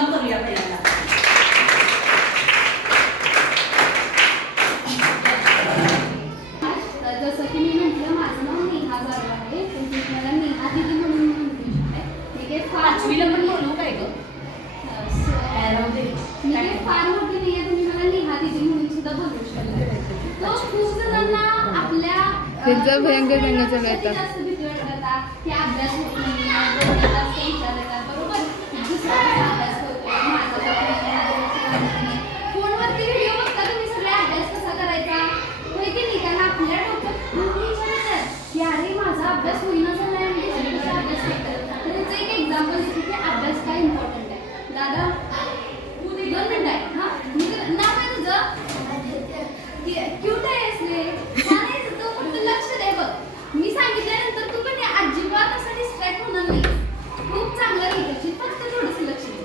Welcome करूया पहिल्यांदा. जसं की मी म्हटलं माझं नाव नेहा जाधव आहे. तुम्ही मला नेहा दिदी म्हणून म्हणू शकताय मी काही फार पाचवीला पण बोलू काय ग. मी काही फार मोठी नाही आहे तुम्ही मला नेहा दिदी म्हणून सुद्धा बोलू शकता. तो खूप जणांना आपल्या त्यांचं भयंकर रंगाचं. जास्त भीती वाटतात की अभ्यास होत नाही बोर्डात जास्त विचार येतात बरोबर दुसरा कसा अभ्यास करतोय माझा तर काही नाही. फोनवरती व्हिडिओ बघता तुम्ही सगळे अभ्यास कसा करायचा होय की नाही कारण आपल्या डोक्यात खूप विचार येतात की अरे माझा अभ्यास होईना झालाय आणि दुसरे कसे अभ्यास करतात तर त्याचं एक एक्झाम्पल देते की अभ्यास काय इम्पॉर्टंट आहे दादा दोन मिनिट आहे हा तुझं नाव आहे तुझं क्यूट आहेस रे छान आहेस तू फक्त लक्ष दे बघ मी सांगितल्यानंतर तू पण अजिबात असं डिस्ट्रॅक्ट होणार नाही खूप चांगलं लिहायची फक्त थोडंसं लक्ष दे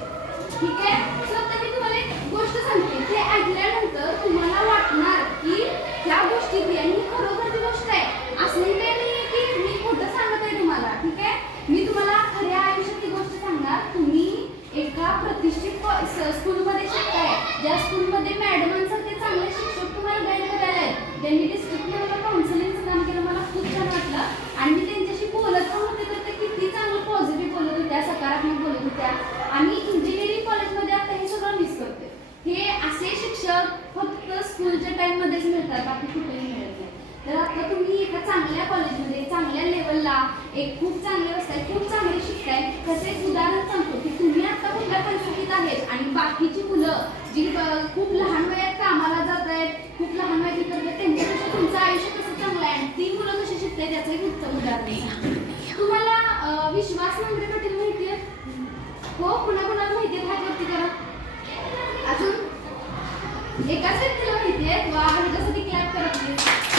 ठीक आहे सो आता मी तुम्हाला एक गोष्ट सांगते ते ऐकल्यानंतर तुम्हाला वाटणार की ह्या गोष्टी ती आणि ही खरोखरची गोष्ट आहे असं काही नाही की मी खोटं सांगत आहे तुम्हाला ठीक आहे मी तुम्हाला खऱ्या आयुष्यात ती गोष्ट सांगणार तुम्ही एका प्रतिष्ठित प- स- स्कूलमध्ये शिकताय ज्या स्कूलमध्ये मॅडमांसारखे चांगले शिक्षक तुम्हाला गाईड त्यांनी ते त्यांनी डिस्ट्रिक्ट काउन्सिलिंगचं काम केलं मला खूप छान वाटलं. आणि मी त्यांच्याशी बोलत पण होते तर ते किती चांगलं पॉझिटिव्ह बोलत होत्या सकारात्मक बोलत होत्या. आणि इंजिनिअरिंग कॉलेजमध्ये आता हे सगळं मिस करते हे असे शिक्षक फक्त स्कूलच्या टाईममध्येच मिळतात बाकी कुठेही मिळत नाही. तर आता तुम्ही एका चांगल्या कॉलेजमध्ये चांगल्या लेवलला एक खूप चांगले असताय खूप चांगले शिकताय तसेच उदाहरण सांगतो की तुम्ही आता कुठल्या परिस्थितीत आहेत आणि बाकीची मुलं जी खूप लहान वयात कामाला जात आहेत खूप लहान वयात इतर त्यांच्यापेक्षा तुमचं आयुष्य कसं चांगलं आहे? आणि ती मुलं कशी शिकताय त्याचं एक उत्तम उदाहरण आहे तुम्हाला विश्वास नांगरे पाटील माहिती आहे हो कुणा कुणाला माहिती आहे हात वरती करा अजून? एकाच व्यक्तीला माहिती आहे वा ती क्लॅप करा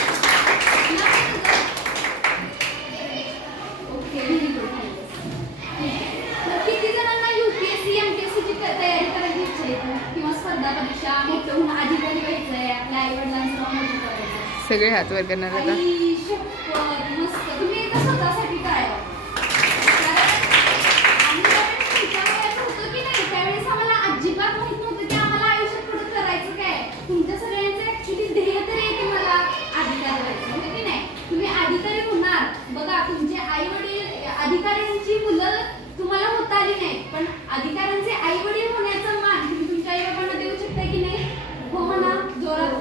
परीक्षा मोठं होऊन अधिकारी व्हायचं आहे आपल्या आई वडिलांचं नाव मोठं करायचं आहे. सगळे हात वर करणार आता मस्त तुम्ही एकदा स्वतःसाठी काय आम्ही ज्यावेळेस तुमच्या वयाचं होतो की नाही, त्यावेळेस आम्हाला अजिबात माहीत नव्हतं की आम्हाला आयुष्यात पुढे करायचं काय तुमच्या सगळ्यांचं ऍक्च्युली ध्येय तरी आहे की मला अधिकारी व्हायचं होतं की नाही तुम्ही अधिकारी होणार बघा तुमचे आई वडील अधिकाऱ्यांची मुलं तुम्हाला होता आली नाही पण अधिकाऱ्यांचे आई वडील होण्याचा मान तुम्ही तुमच्या आई बाबांना देऊ शकता की नाही हो म्हणा जोरात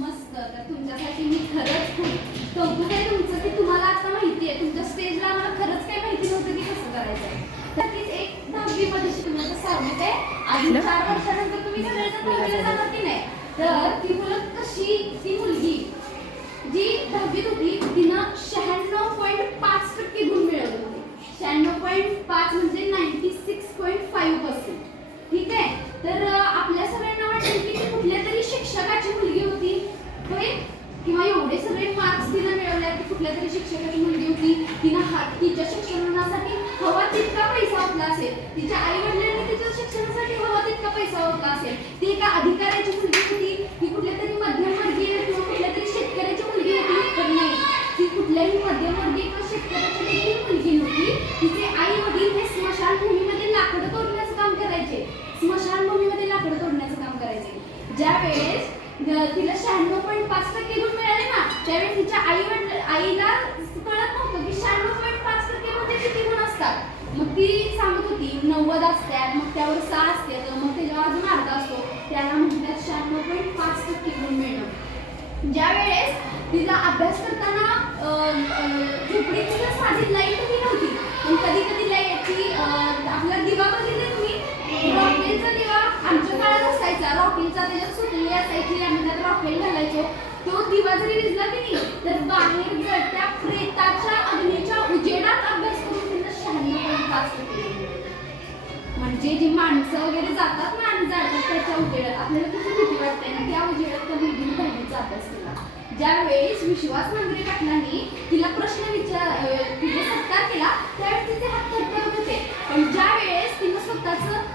मस्त तर तुमच्यासाठी मी खरंच खूप कौतुक आहे तुमचं की तुम्हाला आता माहिती आहे तुमच्या स्टेजला आम्हाला खरंच काही माहिती नव्हतं की कसं करायचं आहे तर तीच एक दहावी मध्ये शिकण्याचं सहावीत आहे अजून चार वर्षानंतर तुम्ही सगळेजण दहावीला जाणार की नाही तर ती मुलं कशी ती मुलगी जी दहावीत होती तिनं शहाण्णव पॉईंट पाच टक्के गुण मिळवले होते. शहाण्णव पॉईंट पाच म्हणजे ninety six point five percent ठीक आहे तर अं, आपल्या सगळ्यांना वाटेल की ती कुठल्या तरी शिक्षकाची मुलगी होती होय किंवा एवढे सगळे मार्क्स तिनं मिळवले की कुठल्या तरी शिक्षकाची मुलगी होती तिनं हा तिच्या शिक्षणासाठी हवा तितका पैसा ओतला असेल तिच्या आई वडिलांनी तिच्या शिक्षणासाठी हवा तितका पैसा ओतला असेल ती एका अधिकाऱ्याची मुलगी होती ती कुठल्या तरी मध्यमवर्गीय किंवा कुठल्या तरी शेतकऱ्याची मुलगी होती तर नाही ती कुठल्याही मध्यमवर्गीय किंवा शेतकऱ्याची देखील मुलगी नव्हती तिचे आई वडील हे स्मशानभूमीमध्ये लाकडं तोडण्याचं काम करायचे स्मशानभूमीमध्ये लाकडं तोडण्याचं काम करायचे ज्या वेळेस ग- तिला शहाण्णव पॉईंट पाच टक्के गुण मिळाले ना त्यावेळेस तिच्या आई वडील आईला कळत नव्हतं की शहाण्णव पॉईंट पाच टक्के मध्ये किती गुण असतात. मग ती सांगत होती नव्वद असतात मग त्यावर सहा असते तर मग त्याच्यावर अजून अर्धा असतो. त्याला म्हणतात शहाण्णव पॉईंट पाच टक्के गुण मिळणं. ज्या वेळेस तिला अभ्यास करताना झोपडी तिला साधी लाइट ही नव्हती. पण कधी कधी लाईटची आपला दिवा बघितला रॉकेलचा दिवा आमच्या काळात असायचा. रॉकेलचा त्याच्यात सुटली असायची. आम्ही त्यात रॉकेल घालायचो. तो दिवा जरी विजला की नाही तर बाहेर जळत्या प्रेताच्या अग्नीच्या उजेडात अभ्यास करून त्यांना शहाण्णव तास म्हणजे जी माणसं वगैरे जातात ना आणि जातात त्याच्या उजेडात आपल्याला किती भीती वाटते ना त्या उजेडात त्या मुलगीने दहावीचा अभ्यास केला. ज्यावेळेस विश्वास नांगरे पाटलांनी तिला प्रश्न विचार तिने तिचा सत्कार केला त्यावेळेस तिचे हात थरथरत होते. पण ज्या वेळेस तिनं स्वतःचं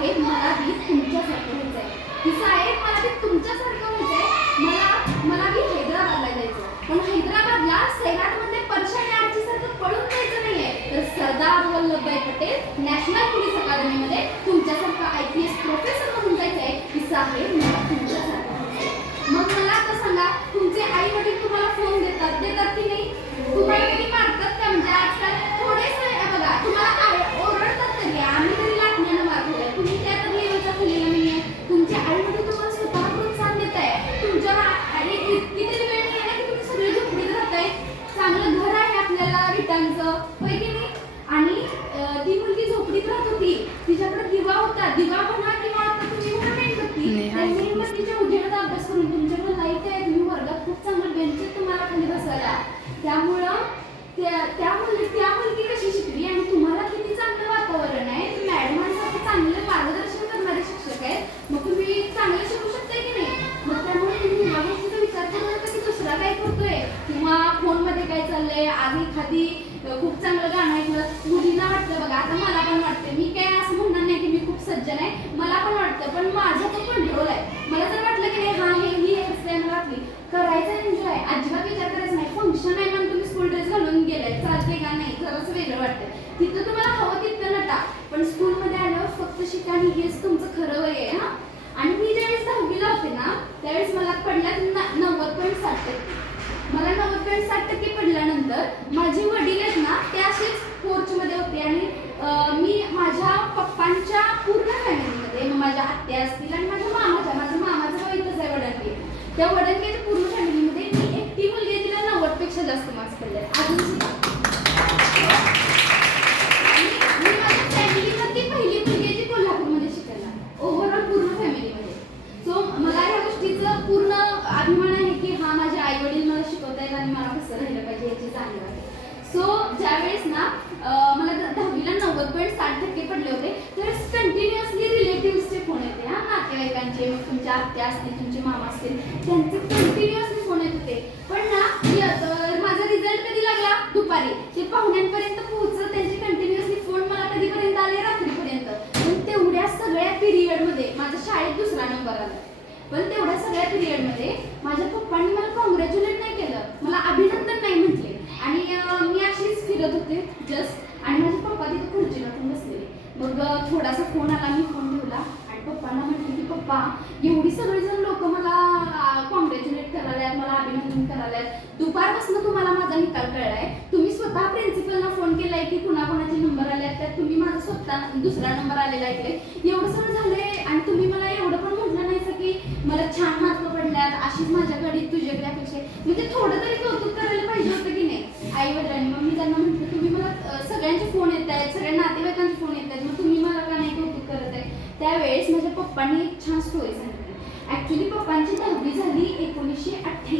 साहेब मला मी तुमच्यासारखं व्हायचं आहे की आहे मला ते तुमच्यासारखं व्हायचं आहे मला मला मी हैदराबादला जायचं पण हैदराबादला सैराटमध्ये परशाने आमच्यासारखं पळून जायचं नाही आहे तर सरदार वल्लभभाई पटेल नॅशनल पोलीस अकादमीमध्ये तुमच्यासारखं आय पी एस प्रोफेसर आधी एखादी खूप चांगलं गाणं ऐकलं. मुलींना वाटतं बघा आता मला पण वाटतं मी काय असं म्हणणार नाही की मी खूप सज्जन आहे मला पण वाटतं. पण माझं तो कंट्रोल आहे. मला जर वाटलं की नाही हा हे ही हेअरस्टाईल वाटली करायचा एन्जॉय अजिबात विचार करायचा नाही. फंक्शन आहे म्हणून तुम्ही स्कूल ड्रेस घालून गेलाय. चालते का नाही खरंच वेगळं वाटतं तिथं तुम्हाला हवं तिथं नटा. पण स्कूलमध्ये आल्यावर फक्त शिका आणि हेच तुमचं खरं वय आहे हा. आणि मी ज्यावेळेस दहावीला होते ना त्यावेळेस मला पडल्यात नव्वद पॉईंट साठ टक्के. मला नव्वद पॉईंट साठ टक्के पडल्यानंतर माझे वडील आहेत ना ते असेच फोर्चमध्ये होते. आणि मी माझ्या पप्पांच्या पूर्ण फॅमिलीमध्ये माझ्या आत्या असतील आणि माझ्या मामाच्या माझ्या मामाचं गाव इथंच आहे वडणगे त्या वडणगेच्या पूर्ण फॅमिलीमध्ये मी एकटी मुलगी आहे तिला नव्वदपेक्षा जास्त मार्क्स पडले. अजून सुद्धा आणि मी माझ्या फॅमिलीमधली पहिली मुलगी आहे जी कोल्हापूरमध्ये शिकायला ओव्हरऑल पूर्ण फॅमिलीमध्ये सो मला ह्या गोष्टीचं पूर्ण अभिमान आहे की हा माझे आई वडील मला शिकवत आहेत आणि मला कसं राहिलं पाहिजे याची जाणीव आहे सो ज्यावेळेस ना अं, मला द- दहावीला नव्वद पॉईंट साठ टक्के पडले होते त्यावेळेस कंटिन्युअसली रिलेटिव्हचे फोन येते हा नातेवाईकांचे मग तुमच्या आत्या असतील तुमचे मामा असतील त्यांचे कंटिन्युअसली फोन येत होते. पण ना माझा रिझल्ट कधी लागला? दुपारी. ते पाहुण्यांपर्यंत पोहोचत त्यांचे कंटिन्युअसली फोन मला कधीपर्यंत आले? रात्रीपर्यंत. पण तेवढ्या सगळ्या पिरियडमध्ये माझा शाळेत दुसरा नंबर आला. पण तेवढ्या सगळ्या पिरियडमध्ये माझ्या पप्पांनी मला कॉंग्रॅच्युलेट नाही केलं. मला अभिनंदन नाही म्हटले. आणि मी अशीच फिरत होते जस्ट आणि माझे पप्पा तिथे खुर्चीला पण बसलेले. मग थोडासा फोन आला मी फोन ठेवला. आणि पप्पांना म्हटले की पप्पा एवढी करायला करायला दुपारपासून तुम्हाला माझा निकाल कळलाय. तुम्ही स्वतः प्रिन्सिपलना फोन केलाय की कुणाकुणाचे नंबर आले त्यात तुम्ही माझा स्वतः दुसरा नंबर आलेला आहे एवढं सगळं झालंय आणि तुम्ही मला एवढं पण म्हटलं नाही की मला छान मार्क पडल्यात अशीच माझ्याकडे तुझ्याकडे अपेक्षा म्हणजे थोडं तरी कौतुक करायला पाहिजे होतं की नाही. आई वडिलांनी मग मी त्यांना म्हटलं तुम्ही मला सगळ्यांचे फोन येत आहेत सगळ्या नातेवाईकांचे फोन येत आहेत. मग तुम्ही मला का नाही कौतुक करत आहे? त्यावेळेस माझ्या पप्पांनी एक छान स्टोरी सांगितली. ऍक्च्युली पप्पांची दहावी झाली एकोणीसशे अठ्ठ्याऐंशी.